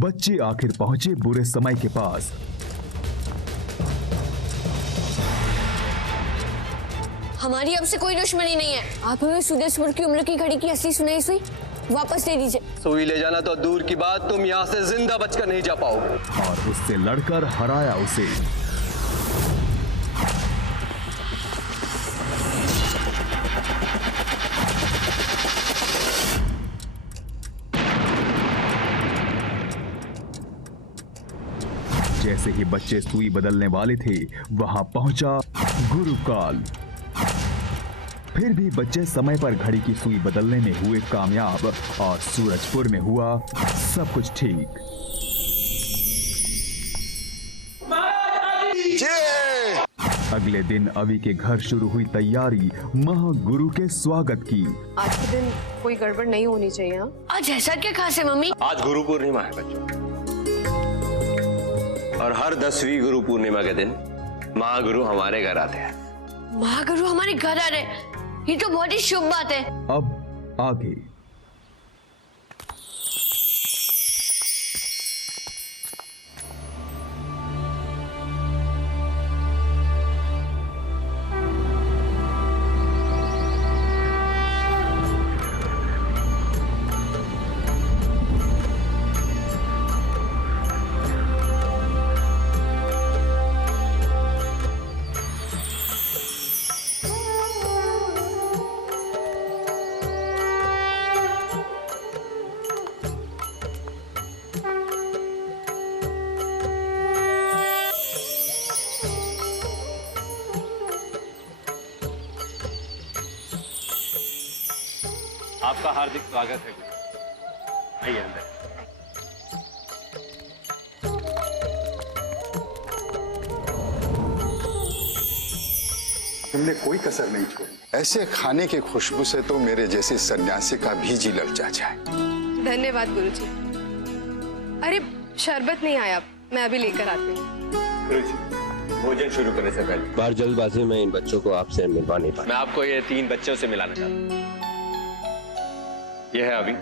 बच्चे आखिर पहुंचे बुरे समय के पास। हमारी आपसे कोई दुश्मनी नहीं है। आप हमें सुदेशपुर की उम्र की घड़ी की असली सुनाई सुई वापस दे दीजिए। सुई ले जाना तो दूर की बात, तुम यहाँ से जिंदा बचकर नहीं जा पाओगे। और उससे लड़कर हराया उसे। जैसे ही बच्चे सुई बदलने वाले थे, वहां पहुंचा गुरुकाल। फिर भी बच्चे समय पर घड़ी की सुई बदलने में हुए कामयाब और सूरजपुर में हुआ सब कुछ ठीक। अगले दिन अवि के घर शुरू हुई तैयारी महागुरु के स्वागत की। आज के दिन कोई गड़बड़ नहीं होनी चाहिए। हाँ? आज ऐसा क्या खास है मम्मी? आज गुरु पूर्णिमा है बच्चों, और हर 10वीं गुरु पूर्णिमा के दिन महागुरु हमारे घर आते हैं। महागुरु हमारे घर आ रहे, ये तो बहुत ही शुभ बात है। अब आगे। आपका हार्दिक स्वागत है गुरु। आइए अंदर। तुमने कोई कसर नहीं छोड़ी। ऐसे खाने की खुशबू से तो मेरे जैसे सन्यासी का भी जी ललचा जाए। धन्यवाद गुरुजी। अरे शरबत नहीं आया, मैं अभी लेकर आती हूँ। गुरुजी, भोजन शुरू करने से पहले बार जल्दबाजी में इन बच्चों को आपसे मिलवा नहीं पाया। मैं आपको ये 3 बच्चों से मिलाना चाहता हूँ। यह है अवि,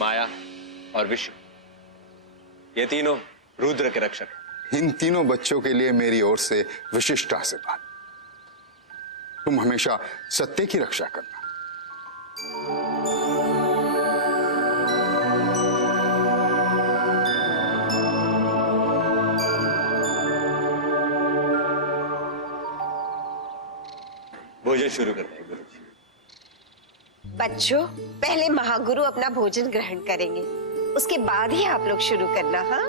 माया और विष्णु। ये तीनों रुद्र के रक्षक हैं। इन तीनों बच्चों के लिए मेरी ओर से विशिष्ट आशीर्वाद। तुम हमेशा सत्य की रक्षा करना। भोजन शुरू करते हैं गुरुजी। बच्चों, पहले महागुरु अपना भोजन ग्रहण करेंगे, उसके बाद ही आप लोग शुरू करना। हाँ,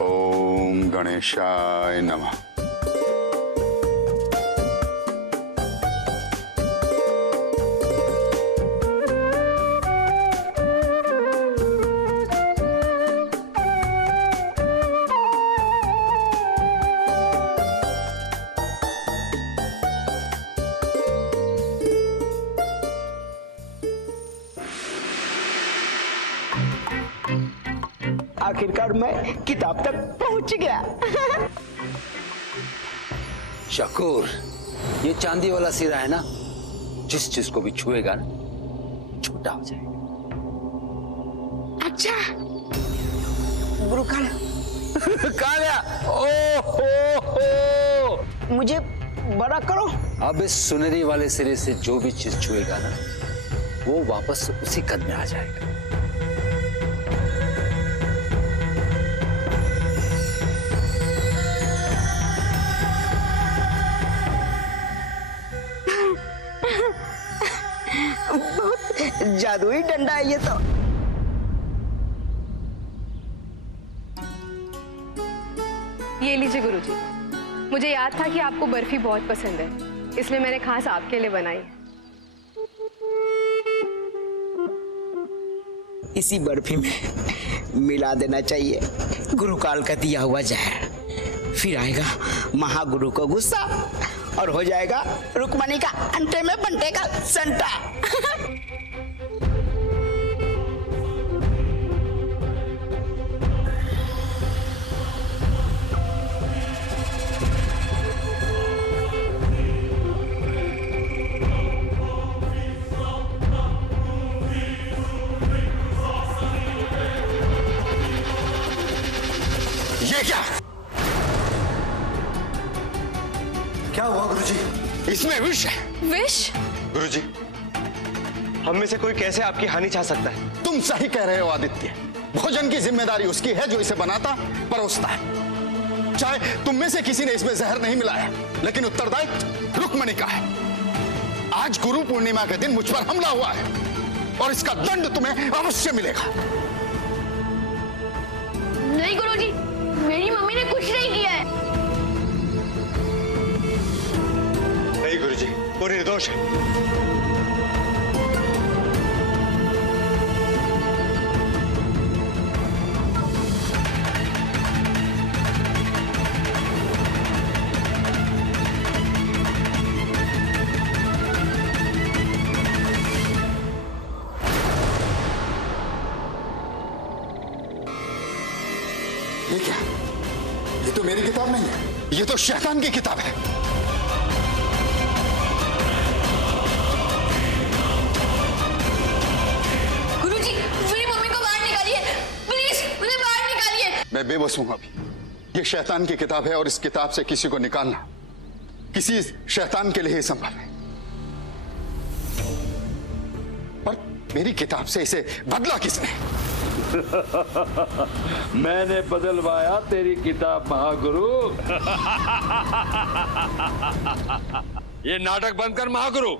ओम गणेशाय नमः। आखिरकार मैं किताब तक पहुंच गया। शकूर, ये चांदी वाला सिरा है ना, जिस चीज को भी छुएगा ना छोटा हो जाएगा। अच्छा गुरुकाल काल्या, ओ मुझे बड़ा करो। अब इस सुनहरी वाले सिरे से जो भी चीज छुएगा ना वो वापस उसी कद में आ जाएगा। बहुत जादुई डंडा है ये तो। ये लीजिए गुरुजी, मुझे याद था कि आपको बर्फी बहुत पसंद है, इसलिए मैंने खास आपके लिए बनाई। इसी बर्फी में मिला देना चाहिए गुरुकाल का दिया हुआ जहर, फिर आएगा महागुरु को गुस्सा और हो जाएगा रुक्मणी का अंटे में बंटे का संटा। ये क्या? क्या हुआ गुरुजी? इसमें विष है। विश? गुरुजी, हम में से कोई कैसे आपकी हानि चाह सकता है? तुम सही कह रहे हो आदित्य। भोजन की जिम्मेदारी उसकी है जो इसे बनाता परोसता है। चाहे तुम में से किसी ने इसमें जहर नहीं मिलाया, लेकिन उत्तरदायित्व रुक्मणी का है। आज गुरु पूर्णिमा के दिन मुझ पर हमला हुआ है और इसका दंड तुम्हें अवश्य मिलेगा। नहीं गुरुजी, मेरी मम्मी ने कुछ नहीं किया है। नहीं गुरुजी, वो निर्दोष है। ये क्या? ये तो मेरी किताब नहीं है, ये तो शैतान की किताब है। गुरुजी, मेरी मम्मी को बाहर निकालिए, प्लीज मुझे बाहर निकालिए। मैं बेबस हूं अभी। ये शैतान की किताब है और इस किताब से किसी को निकालना किसी शैतान के लिए ही संभव है। पर मेरी किताब से इसे बदला किसने? मैंने बदलवाया तेरी किताब महागुरु। ये नाटक बंद कर महागुरु।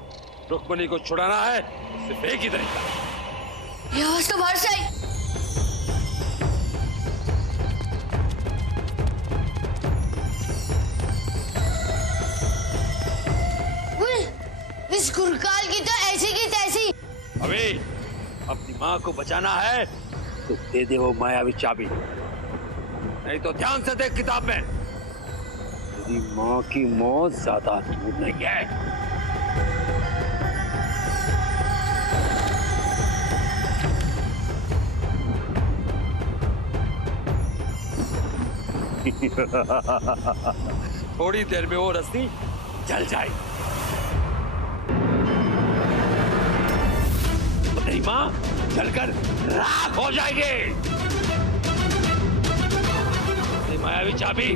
रुक्मणी को छुड़ाना है, सिर्फ एक ही तरीका। ये आवाज तो बाहर से आई। इस गुरकाल की तो ऐसी की तैसी। अभी अपनी माँ को बचाना है तो दे दे वो मायावी चाबी, नहीं तो ध्यान से देख किताब में। तेरी माँ की मौत ज्यादा दूर नहीं है। थोड़ी देर में वो रस्सी जल जाएगी। तेरी माँ जलकर राख हो जाएगी। तेरी मायावी चाबी,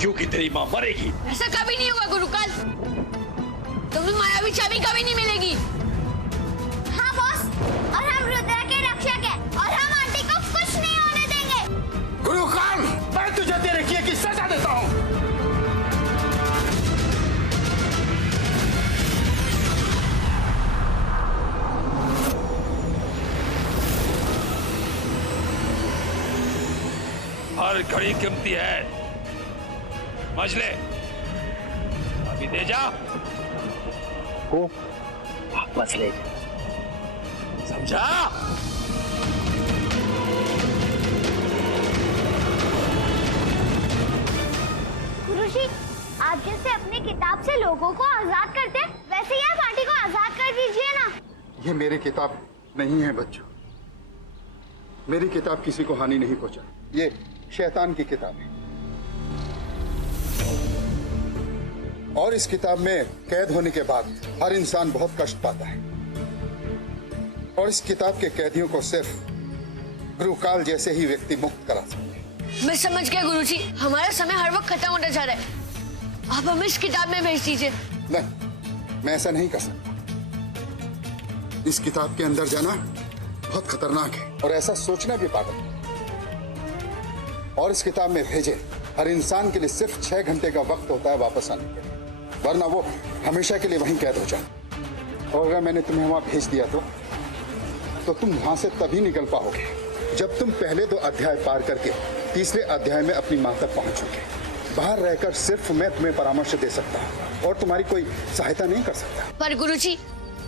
क्योंकि तेरी माँ मरेगी। ऐसा कभी नहीं होगा गुरुकाल, तुम्हें मायावी चाबी कभी नहीं मिलेगी। हाँ बॉस, और हम रुद्र के रक्षक हैं और हम आंटी को कुछ नहीं होने देंगे। गुरुकाल, मैं तुझे तेरे किए की सजा देता हूँ। हर घड़ी कीमती है, समझ ले। अभी दे जा, को वापस ले जा। समझा? गुरुजी, आप जैसे अपनी किताब से लोगों को आजाद करते हैं, वैसे ही आप आंटी को आजाद कर दीजिए ना। ये मेरी किताब नहीं है बच्चों। मेरी किताब किसी को हानि नहीं पहुंचा। ये शैतान की किताब है और इस किताब में कैद होने के बाद हर इंसान बहुत कष्ट पाता है और इस किताब के कैदियों को सिर्फ गुरुकाल जैसे ही व्यक्ति मुक्त करा सकते हैं। मैं समझ गया गुरुजी, हमारा समय हर वक्त खत्म होता जा रहा है। आप हमें इस किताब में भेज दीजिए। नहीं, मैं ऐसा नहीं कर सकता। इस किताब के अंदर जाना बहुत खतरनाक है और ऐसा सोचना भी पागल है। और इस किताब में भेजे हर इंसान के लिए सिर्फ 6 घंटे का वक्त होता है वापस आने के लिए, वरना वो हमेशा के लिए वहीं कैद हो जाए। और अगर मैंने तुम्हें वहां भेज दिया तो तुम वहां से तभी निकल पाओगे जब तुम पहले 2 अध्याय पार करके तीसरे अध्याय में अपनी मां तक पहुंचोगे। बाहर रहकर सिर्फ मैं तुम्हें परामर्श दे सकता हूँ और तुम्हारी कोई सहायता नहीं कर सकता। पर गुरुजी,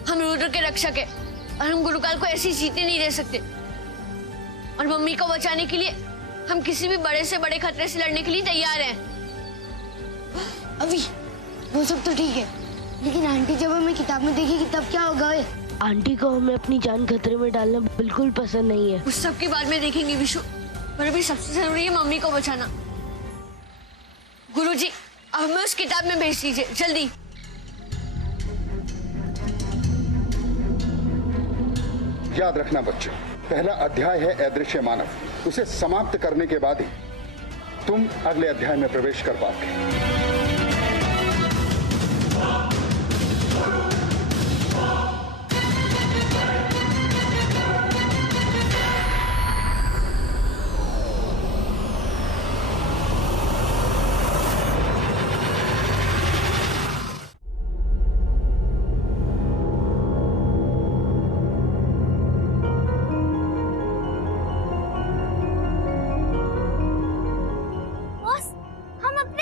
हम रुद्र के रक्षक हैं और हम गुरुकाल को ऐसी जीतने नहीं दे सकते। और मम्मी को बचाने के लिए हम किसी भी बड़े से बड़े खतरे से लड़ने के लिए तैयार हैं। अभी वो सब तो ठीक है, लेकिन आंटी जब हमें किताब में देखेगी तब क्या होगा? आंटी को हमें अपनी जान खतरे में डालना बिल्कुल पसंद नहीं है। उस सब के बाद में देखेंगे विशु, पर अभी सबसे जरूरी है मम्मी को बचाना। गुरुजी, अब हमें उस किताब में भेज दीजिए जल्दी। याद रखना बच्चों, पहला अध्याय है अदृश्य मानव। उसे समाप्त करने के बाद ही तुम अगले अध्याय में प्रवेश कर पाओगे।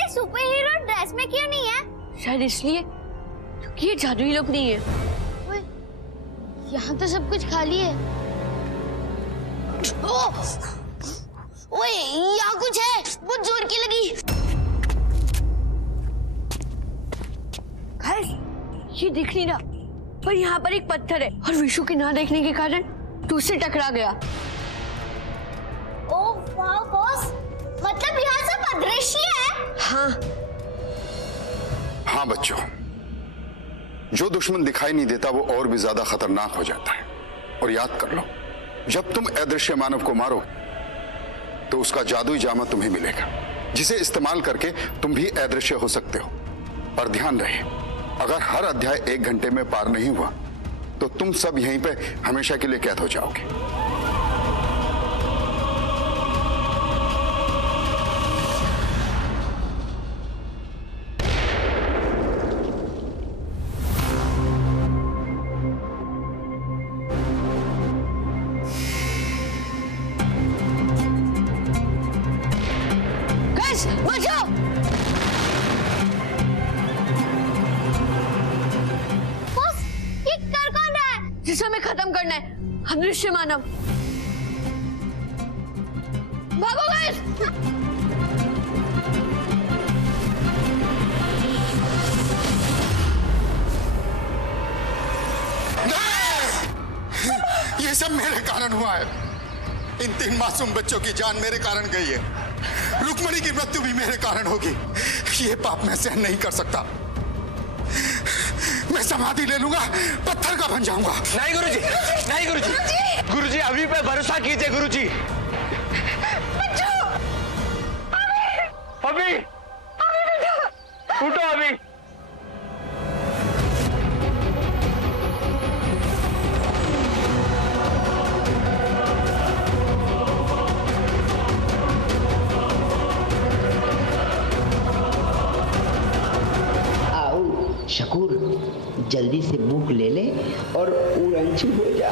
सुपर हीरो ड्रेस में क्यों नहीं है? शायद इसलिए क्योंकि ये जादुई लोग नहीं है। यहाँ तो सब कुछ खाली है। ओए, यहाँ कुछ है, बहुत जोर की लगी। गाइस, ये दिख नहीं रहा, पर यहाँ पर एक पत्थर है और विशु के ना देखने के कारण तो उससे टकरा गया। ओह वाह बॉस, मतलब यहाँ सब अदृश्य है। हाँ हाँ बच्चों, जो दुश्मन दिखाई नहीं देता वो और भी ज्यादा खतरनाक हो जाता है। और याद कर लो, जब तुम अदृश्य मानव को मारो तो उसका जादुई जामा तुम्हें मिलेगा, जिसे इस्तेमाल करके तुम भी अदृश्य हो सकते हो। और ध्यान रहे, अगर हर अध्याय 1 घंटे में पार नहीं हुआ तो तुम सब यहीं पे हमेशा के लिए कैद हो जाओगे। बचाओ! बॉस, ये कर कौन रहा है? जिसे हमें खत्म करना है, अदृश्य मानव। भागो गाइस! ये सब मेरे कारण हुआ है। इन 3 मासूम बच्चों की जान मेरे कारण गई है। रुक्मणी की मृत्यु भी मेरे कारण होगी। ये पाप मैं सहन नहीं कर सकता। मैं समाधि ले लूंगा, पत्थर का बन जाऊंगा। नहीं गुरुजी, नहीं गुरुजी, गुरुजी अभी पे भरोसा कीजिए गुरुजी। अभी उठो अभी। शकूर, जल्दी से भूख ले ले और उड़नछू हो जा।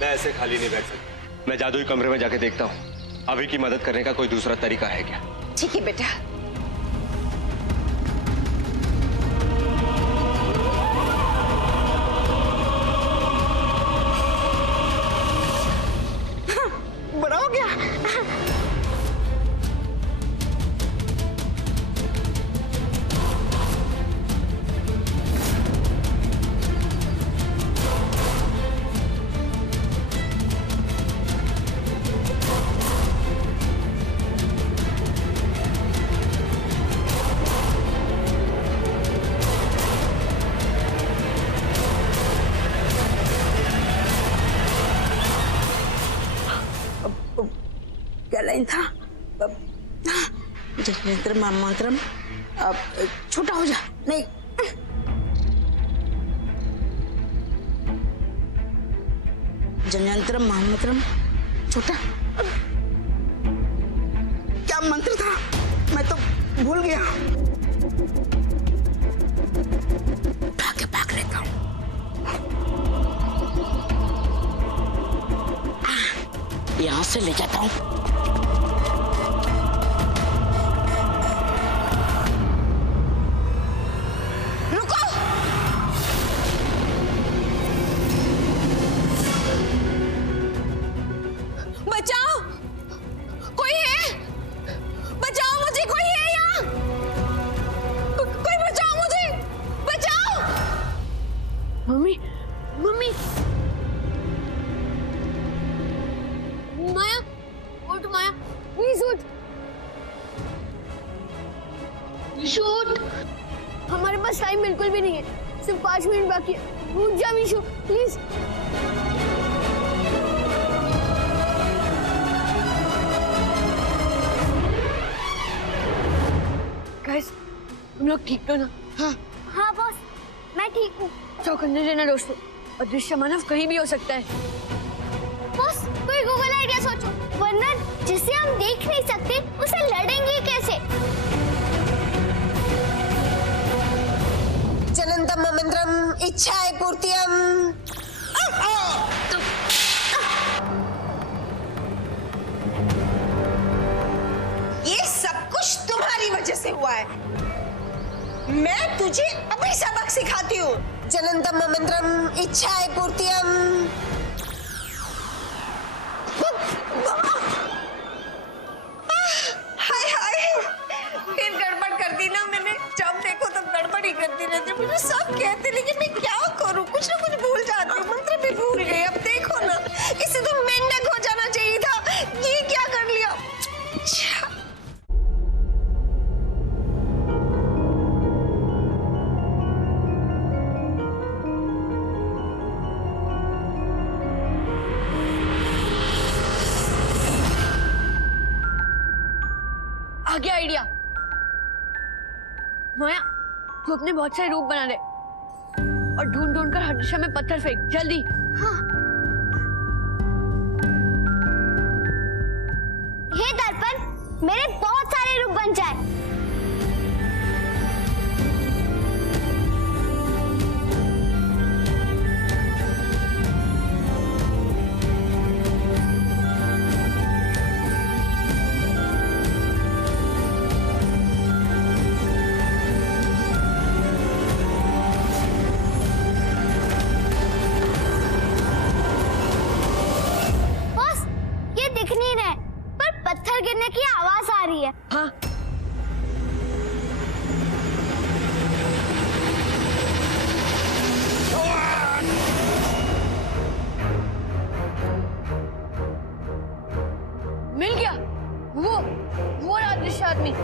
मैं ऐसे खाली नहीं बैठ सकता। मैं जादुई कमरे में जाके देखता हूँ अभी की मदद करने का कोई दूसरा तरीका है क्या। ठीक है बेटा। बड़ा हो गया। क्या लाइन था? जनयंत्र महामंत्रम। अब छोटा हो जा। नहीं, जनयंत्र महामंत्रम छोटा। क्या मंत्र था? मैं तो भूल गया। भाग लेता हूँ। यहां से ले जाता हूँ। मम्मी, मम्मी, माया, उठ माया। शूट। हमारे पास टाइम बिल्कुल भी नहीं है, सिर्फ 5 मिनट बाकी है। रुक जा विशु प्लीज। गाइस, तुम लोग ठीक हो ना? हाँ हाँ बॉस, मैं ठीक हूँ। चौकन्ने रहना दोस्तों, अदृश्य मानव कहीं भी हो सकता है। बॉस, कोई गूगल आइडिया सोचो, वरना जिसे हम देख नहीं सकते उसे लड़ेंगे कैसे? जननतम मंत्रम इच्छाए पूर्तियम। ये सब कुछ तुम्हारी वजह से हुआ है। मैं तुझे अभी सबक सिखाती हूँ। जननतम मंत्रम इच्छाए पूर्तियम। हाय हाय, फिर गड़बड़ कर दी ना मैंने। जब देखो तब गड़बड़ ही करती रहती। मुझे सब कहते, लेकिन मैं क्या करूँ, कुछ ना कुछ भूल जाती हूँ। मंत्र भी भूल गई। अब देखो ना, इसे तो मेंढक हो जाना चाहिए था, ये क्या कर लिया। आ गया आइडिया। माया, तू अपने बहुत सारे रूप बना ले और ढूंढ ढूंढ कर हर दिशा में पत्थर फेंक, जल्दी। हाँ। हे दर्पण, मेरे बहुत सारे रूप बन जाए। गिरने की आवाज आ रही है। हाँ। मिल गया, वो अदृश्य आदमी।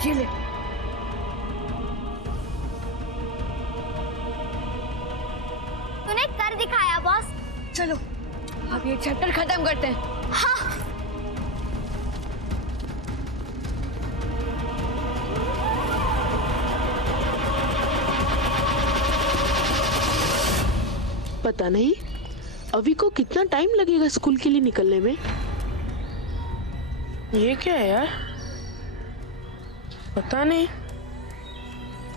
ये ले। तूने कर दिखाया बॉस। चलो अब ये चैप्टर खत्म करते हैं। हाँ। पता नहीं अभी को कितना टाइम लगेगा स्कूल के लिए निकलने में। ये क्या है यार, पता नहीं,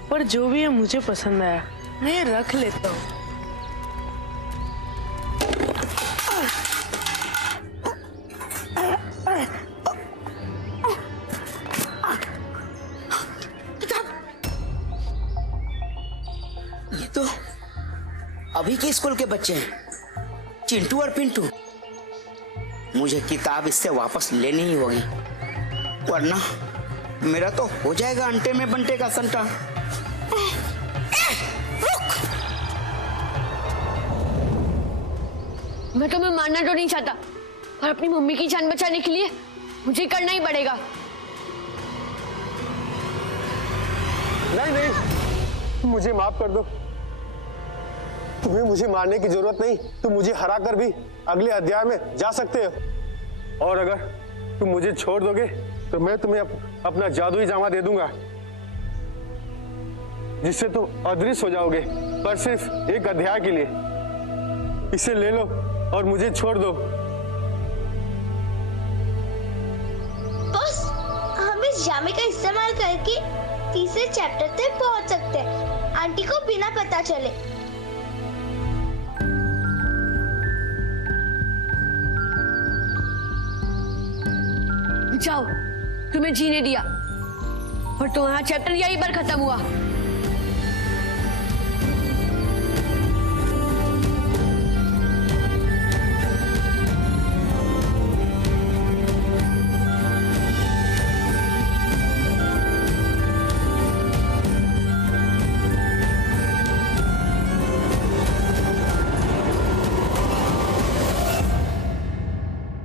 पर जो भी है मुझे पसंद आया, मैं ये रख लेता हूँ। ये तो अभी के स्कूल के बच्चे हैं, चिंटू और पिंटू। मुझे किताब इससे वापस लेनी ही होगी, वरना मेरा तो हो जाएगा अंटे में बंटे का संटा। मैं तुम्हें मारना तो नहीं चाहता, पर अपनी मम्मी की जान बचाने के लिए मुझे करना ही पड़ेगा। नहीं, मुझे माफ कर दो। तुम्हें मुझे मारने की जरूरत नहीं, तुम मुझे हरा कर भी अगले अध्याय में जा सकते हो। और अगर तुम मुझे छोड़ दोगे तो मैं तुम्हें अपना जादुई जामा दे दूंगा, जिससे तुम अदृश्य हो जाओगे, पर सिर्फ एक अध्याय के लिए। इसे ले लो और मुझे छोड़ दो। बॉस, हम इस जामे का इस्तेमाल करके तीसरे चैप्टर तक पहुंच सकते हैं, आंटी को बिना पता चले। जाओ, तुम्हें जीने दिया और तुम्हारा चैप्टर यहीं पर खत्म हुआ।